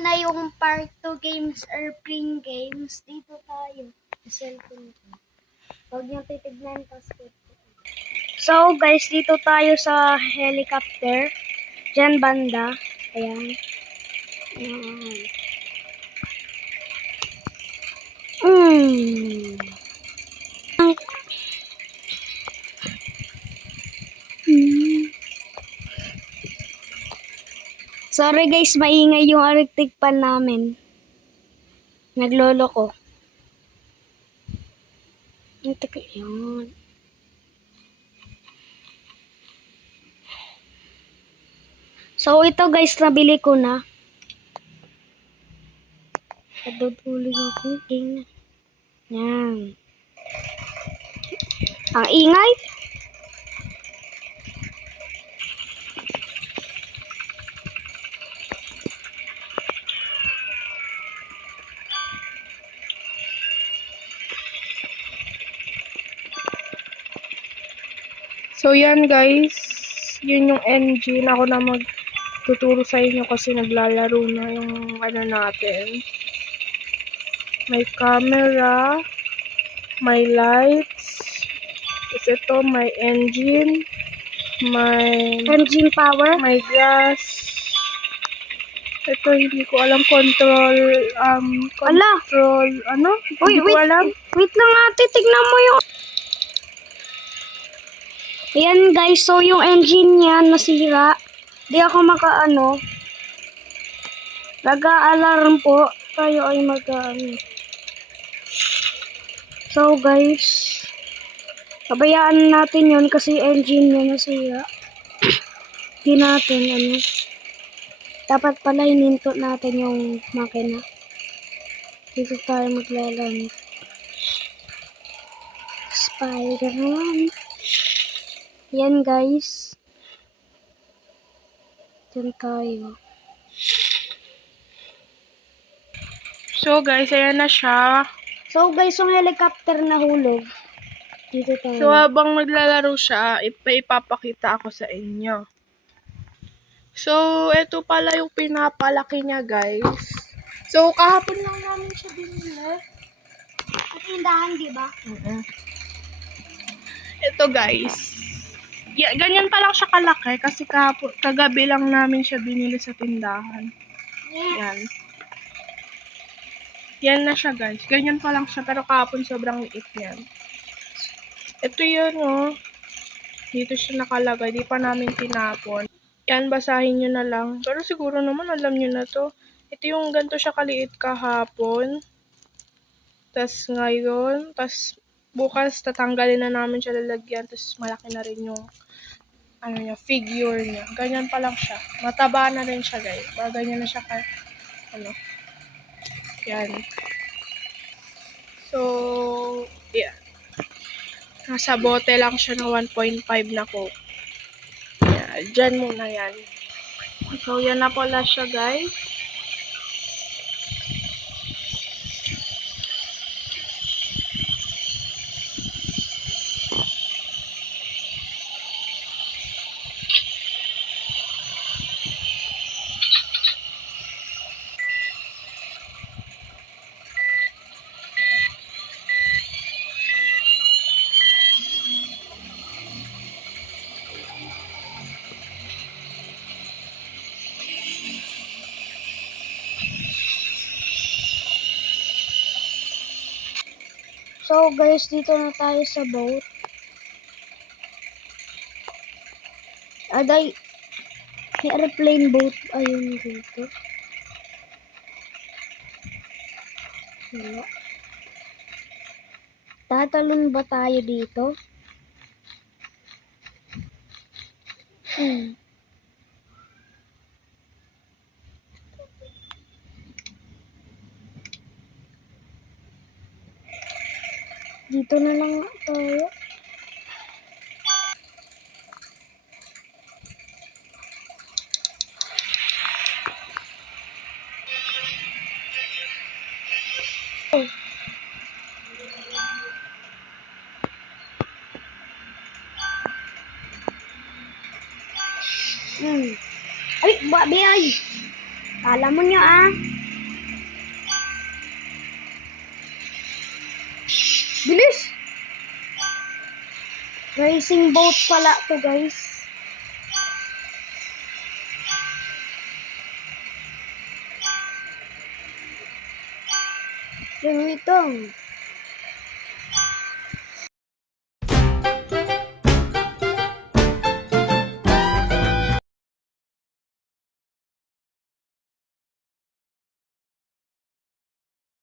na yung part 2 games airplane games. Dito tayo. Sa cellphone ko. Huwag niyong titignan kasi. So guys, dito tayo sa helicopter. Diyan banda. Ayan. Mm. Sorry guys, maingay yung electric pan namin. Naglolo ko. Yan. So ito guys, nabili ko na. Naduduling ako. Yan. Ang ingay. So yan guys, yun yung engine. Ako na magtuturo sa inyo kasi naglalaro na yung ano natin. May camera, may lights, tapos ito may engine, may Engine power. may gas. Ito hindi ko alam, control, ano? Uy, Hindi ko alam. wait lang ate, tignan mo yung... Ayan guys, so yung engine niya nasira. Di ako makaano. Nag-a-alarm po. Tayo ay mag-ano. So guys, pabayaan natin yun kasi engine niya nasira. Di natin ano. Dapat pala hininto natin yung makina. Dito tayo maglalang. Spider-Man. Yan guys. Diyan tayo. So guys, ayan na siya. So guys, yung helicopter na hulog. Dito tayo. So habang naglalaro siya, ipapakita ako sa inyo. So, ito pala yung pinapalaki niya guys. So, kahapon lang namin siya binili. At tindahan, di ba? Ito guys. Yeah, ganyan pa lang siya kalaki kasi kagabi lang namin siya binili sa tindahan. Yan. Yan na siya guys. Ganyan pa lang siya pero kahapon sobrang liit yan. Ito yun oh. Dito siya nakalagay. Di pa namin tinapon. Yan, basahin nyo na lang. Pero siguro naman alam nyo na to. Ito yung ganito siya kaliit kahapon. Tas ngayon. Tas bukas tatanggalin na namin siya lalagyan. Tas malaki na rin yung ano niya, figure niya. Ganyan pa lang siya. Mataba na rin siya guys. Ganyan na siya ano. Yan. So, yeah. Nasa bote lang siya ng 1.5 na Coke. Yeah, dyan muna yan. So, yan na pala siya guys. So guys, dito na tayo sa boat. Aday, may airplane boat. Ayun dito. Wala. Tatalon ba tayo dito? Dito na lang tayo. Ay, babi ay! Kala mo nyo ah. Bilis! Racing boat pala to guys. Wait lang.